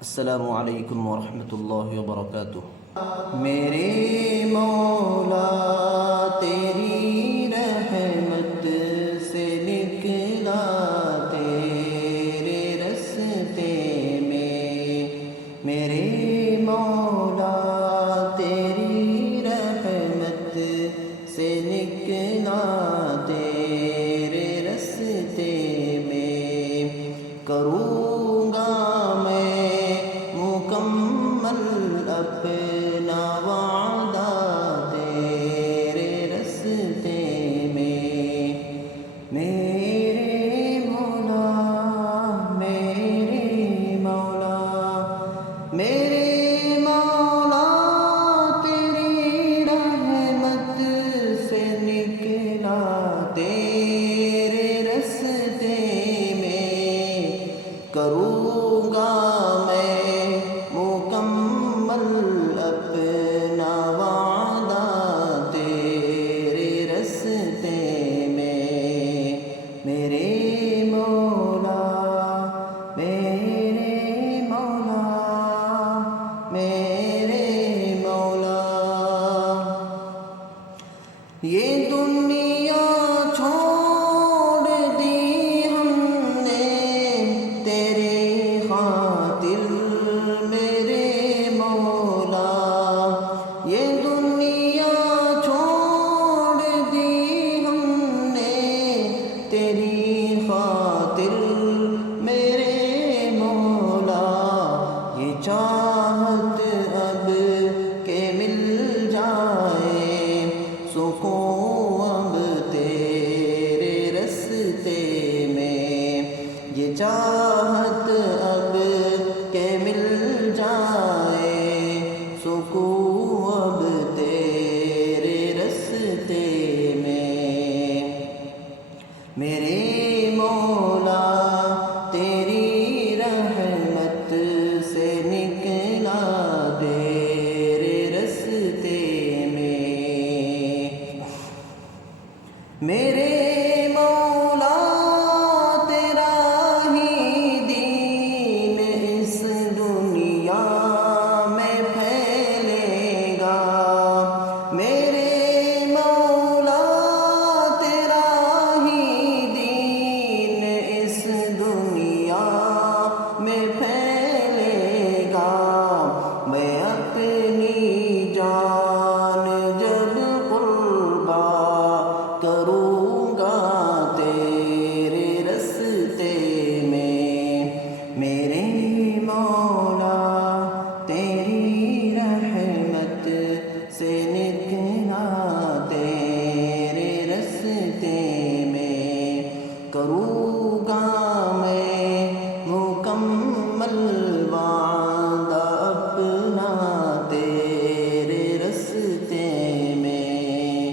السلام علیکم ورحمۃ اللہ وبرکاتہ۔ میرے مولا تیری رحمت سے نکلا تیرے رستے میں، میرے مولا تیری رحمت سے نکلا تیرے رستے میں، کروں گا مکمل اپنا وعدہ تیرے رستے میں، میرے مولا میرے مولا میرے مولا تیری رحمت سے نکلا تیرے رستے میں، کروں گا مکمل اپنا وعدہ تیرے رستے میں، میرے مولا میرے مولا میرے مولا۔ یہ دنیا چھوڑ دی ہم نے تیری خاطر میرے مولا، یہ دنیا چھوڑ دی ہم نے تیری خاطر میرے مولا، یہ چاہت اب کہ مل جائے سکون اب تیرے رستے میں، یہ چاہت اب کہ مل جائے سکون اب تیرے رستے میں، میرے مولا تیری رحمت سے نکلا تیرے رستے میں، میرے مولا تیرا ہی دین اس دنیا میں پھیلے گا، میرے مولا تیرا ہی دین اس دنیا میں پھیلے گا، میں اپنی جان جب قربا کروں گا تیرے رستے میں، میرے مولا تیری رحمت سے نکلا تیرے رستے میں، کروں گا میں مکمل وعدہ اپنا تیرے رستے میں،